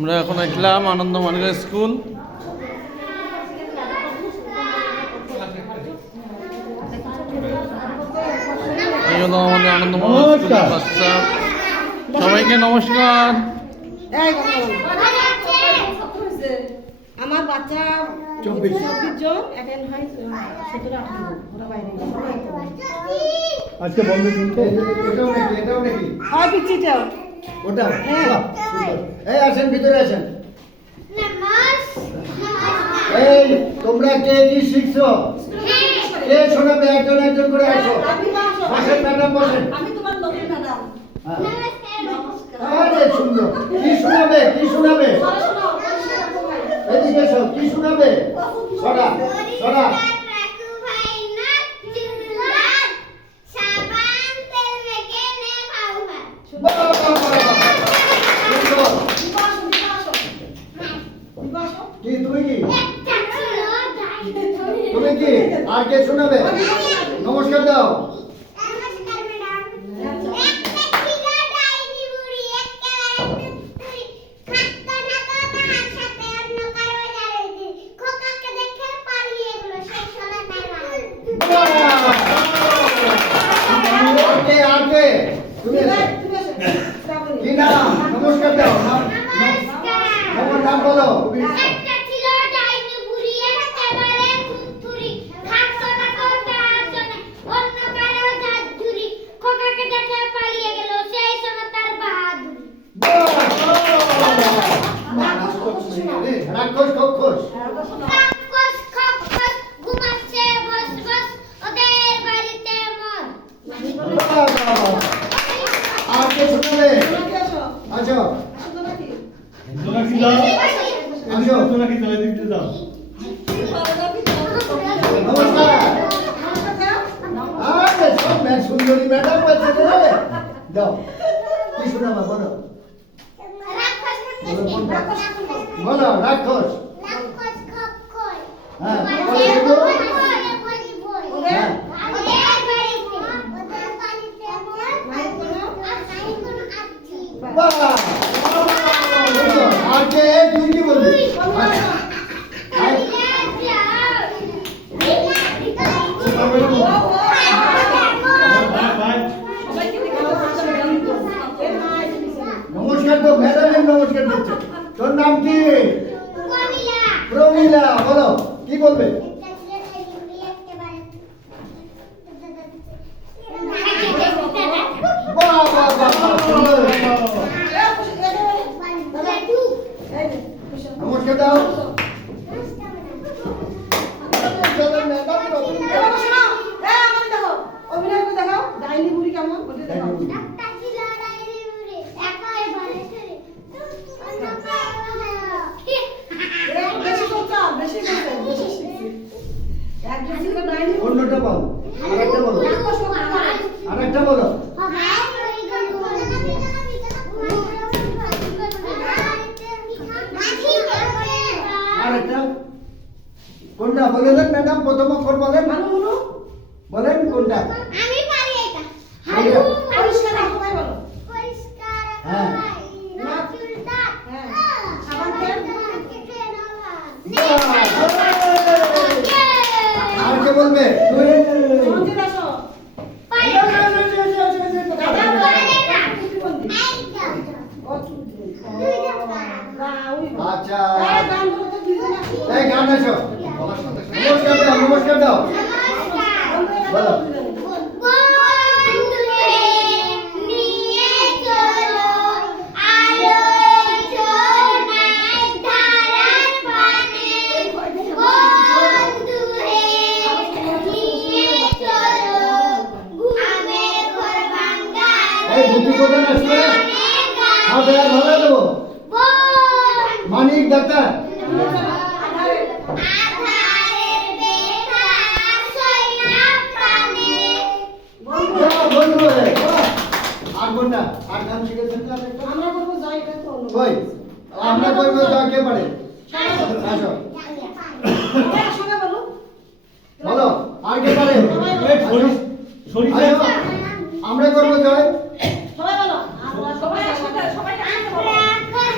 আমরা এখন আসলাম আনন্দ মার্গা স্কুল। এই জন্য আমাদের আনন্দ মার্গা স্কুলের বাচ্চা সবাইকে নমস্কার। আমার বাচ্চা 24 জন অ্যাটেন্ড হয়, 17-18 ওরা বাইরে আজকে বন্ধ কিন্তু এটাও নাকি হয় পিচিটাও ওটা হ্যাঁ। এই আসেন ভিতরে আসেন। এই তোমরা কে কি শিখছো? কে শোনাবে? একজন একজন করে আসো। বসেন ম্যাডাম বসেন। আমি তোমার নতুন ম্যাডাম। আরে সুন্দর। কি শোনাবে? কি শোনাবে? এদিকে এসো। কি শোনাবে? সরা সরা। কি তুমি কি তুমি কি আর কে শোনাবে? নমস্কার দাও। কি নাম? নমস্কার দাও। তোমার নাম বলো। রাক্ষস খক্ষস আর কে শোনাবে? আচ্ছা নমস্কার। আরে সব সুন্দরী ম্যাডাম বলছে রে। দাও কি শোনাবা বলো বলো। রাক্ষস হ্যাঁ হ্যাঁ। বাহ আর কে তুই কি বলবি? নমস্কার তো ম্যাডাম নমস্কার দিচ্ছে। তোর নাম কি? প্রমিলা। বলো কি বলবে? বাহ বাহ বাহ সুন্দর। নমস্কার দাও। অন্যটা বলো। আরেকটা বলো। আরেকটা বলো। আরেকটা কোনটা বলে দেন ম্যাডাম? প্রথম অক্ষর বলেন। বলেন কোনটা? আমি পারি এটা। হালু পরিষ্কার সবাই বলো। পরিষ্কার হ্যাঁ। নাচুর দাঁত। হ্যাঁ। সাবান তেল। আর কে বলবে? মন্দির আসো। আচ্ছা এই গান আসো। নমস্কার দাও। নমস্কার দাও বলো। এই বুদ্ধি প্রধান আসবে। হবে আর ভালো দেবো। মানিক ডাক্তার। বন্ধু আর কোনটা? আর গান শিখেছেন না? আমরা করবো জয়, এটা তো অন্য। কই আমরা করবো তো কে পারে? আসো সবাই বলো। বলো আর কে পারে? আসো, আমরা করবো জয়। সবাই বলো। সবাই একসাথে, সবাই একসাথে বলো। রাক্ষস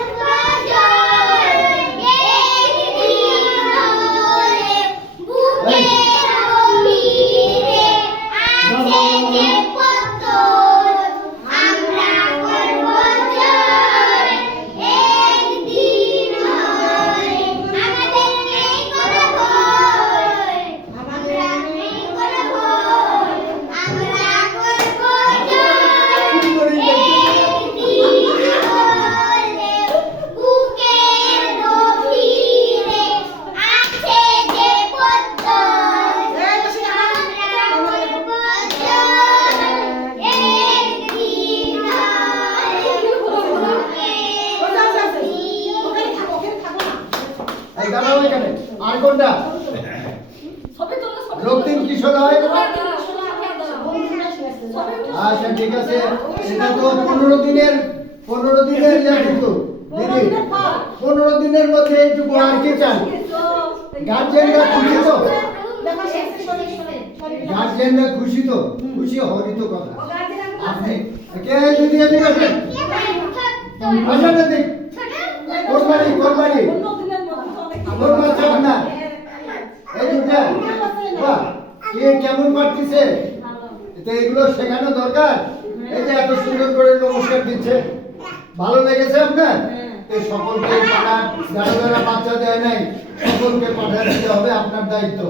আচ্ছা ঠিক আছে, এটা তো 15 দিনের ইয়ে কিন্তু দিদি, 15 দিনের মধ্যে এইটুকু আর কি চান? গার্জেনরা খুশি তো? গার্জেনরা খুশি তো? খুশি হওয়ারই তো কথা। আপনি কে দিদি এদিকে আসেন, আসেন এদিকে। কোরবানি আমার বাচ্চা না এই দুটা, বাহ কে কেমন পারতেছে, তো এগুলো শেখানো দরকার। এই যে এত সুন্দর করে নমস্কার দিচ্ছে, ভালো লেগেছে আপনার? তো সকলকে পাঠান, যারা যারা বাচ্চা দেয় নাই সকলকে পাঠিয়ে দিতে হবে, আপনার দায়িত্ব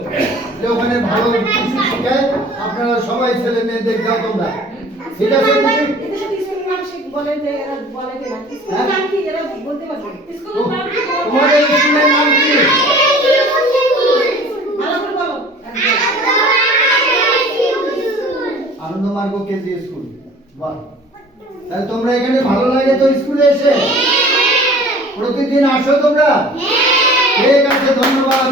যে ওখানে ভালো কিছু শেখায়। আপনারা সবাই ছেলে মেয়ে দেখবে তোমরা, ঠিক আছে দিদি? তোমাদের স্কুলের নাম কি? Ananda Marga KG school. বাহ, তাহলে তোমরা এখানে ভালো লাগে তো স্কুলে এসে? প্রতিদিন আসো তোমরা? ঠিক আছে, ধন্যবাদ।